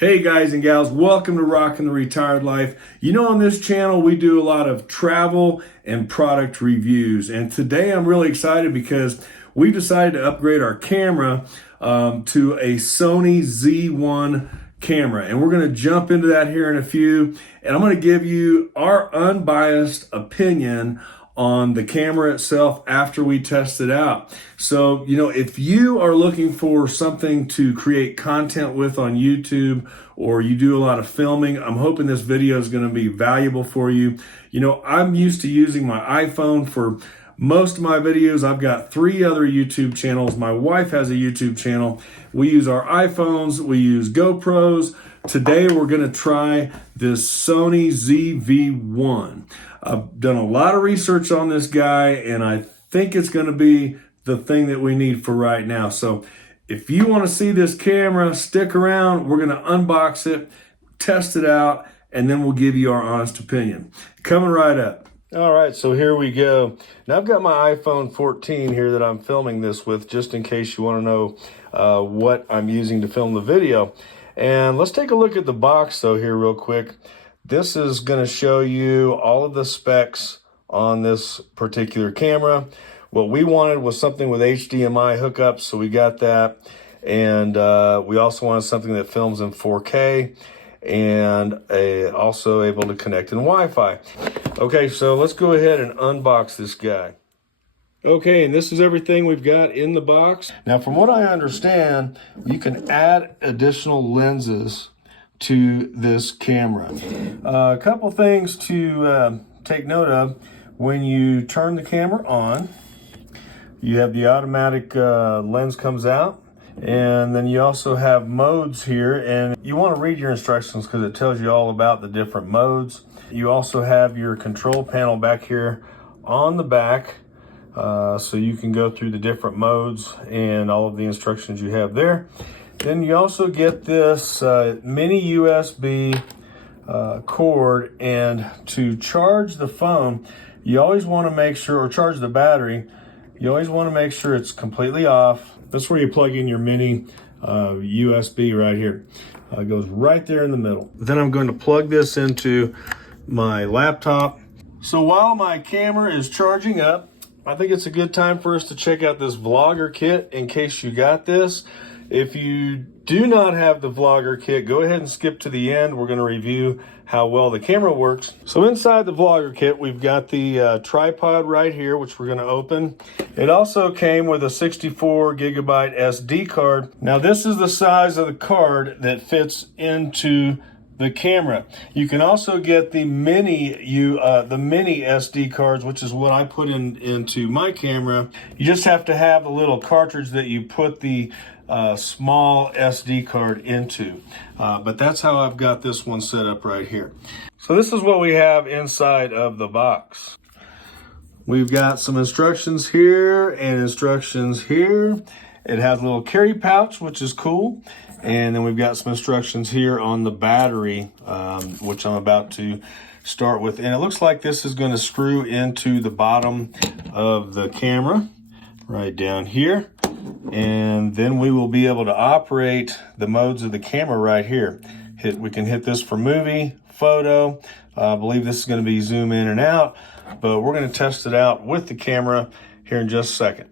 Hey guys and gals, welcome to Rockin' the Retired Life. You know, on this channel, we do a lot of travel and product reviews. And today I'm really excited because we decided to upgrade our camera to a Sony Z1 camera. And we're gonna jump into that here in a few. And I'm gonna give you our unbiased opinion on the camera itself after we test it out. So, you know, if you are looking for something to create content with on YouTube, or you do a lot of filming, I'm hoping this video is going to be valuable for you. You know, I'm used to using my iPhone for most of my videos. I've got 3 other YouTube channels. My wife has a YouTube channel. We use our iPhones, we use GoPros. Today we're going to try this Sony ZV-1. I've done a lot of research on this guy, and I think it's going to be the thing that we need for right now. So if you want to see this camera, stick around. We're going to unbox it, test it out, and then we'll give you our honest opinion. Coming right up. All right, so here we go. Now I've got my iPhone 14 here that I'm filming this with, just in case you want to know what I'm using to film the video. And let's take a look at the box though here real quick. This is going to show you all of the specs on this particular camera. What we wanted was something with HDMI hookups, so we got that. And we also wanted something that films in 4K and also able to connect in Wi-Fi. Okay, so let's go ahead and unbox this guy. Okay, and this is everything we've got in the box. Now, from what I understand, you can add additional lenses to this camera. A couple things to take note of. When you turn the camera on, you have the automatic lens comes out, and then you also have modes here, and you want to read your instructions because it tells you all about the different modes. You also have your control panel back here on the back, so you can go through the different modes and all of the instructions you have there. Then you also get this mini USB cord, and to charge the phone, you always want to make sure, or charge the battery, you always want to make sure it's completely off. That's where you plug in your mini USB right here. It goes right there in the middle. Then I'm going to plug this into my laptop. So while my camera is charging up, I think it's a good time for us to check out this vlogger kit in case you got this. If you do not have the vlogger kit, go ahead and skip to the end. We're going to review how well the camera works. So inside the vlogger kit, we've got the tripod right here, which we're going to open. It also came with a 64 gigabyte SD card. Now this is the size of the card that fits into the camera. You can also get the mini SD cards, which is what I put into my camera. You just have to have a little cartridge that you put the small SD card into. But that's how I've got this one set up right here. So this is what we have inside of the box. We've got some instructions here and instructions here. It has a little carry pouch, which is cool. And then we've got some instructions here on the battery, which I'm about to start with. And it looks like this is going to screw into the bottom of the camera right down here. And then we will be able to operate the modes of the camera right here. We can hit this for movie, photo. I believe this is going to be zoom in and out, but we're going to test it out with the camera here in just a second.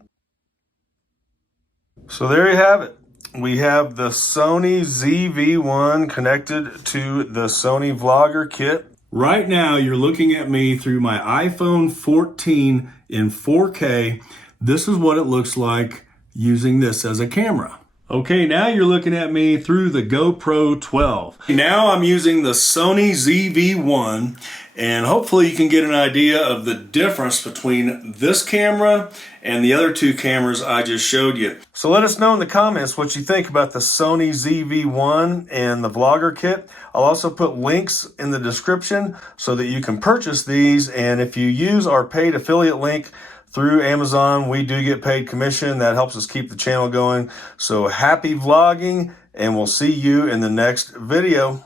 So there you have it. We have the Sony ZV-1 connected to the Sony Vlogger kit. Right now, you're looking at me through my iPhone 14 in 4K. This is what it looks like using this as a camera. Okay, now you're looking at me through the GoPro 12. Now I'm using the Sony ZV-1, and hopefully you can get an idea of the difference between this camera and the other 2 cameras I just showed you. So let us know in the comments what you think about the Sony ZV-1 and the Vlogger kit. I'll also put links in the description so that you can purchase these, and if you use our paid affiliate link through Amazon, we do get paid commission. That helps us keep the channel going. So happy vlogging, and we'll see you in the next video.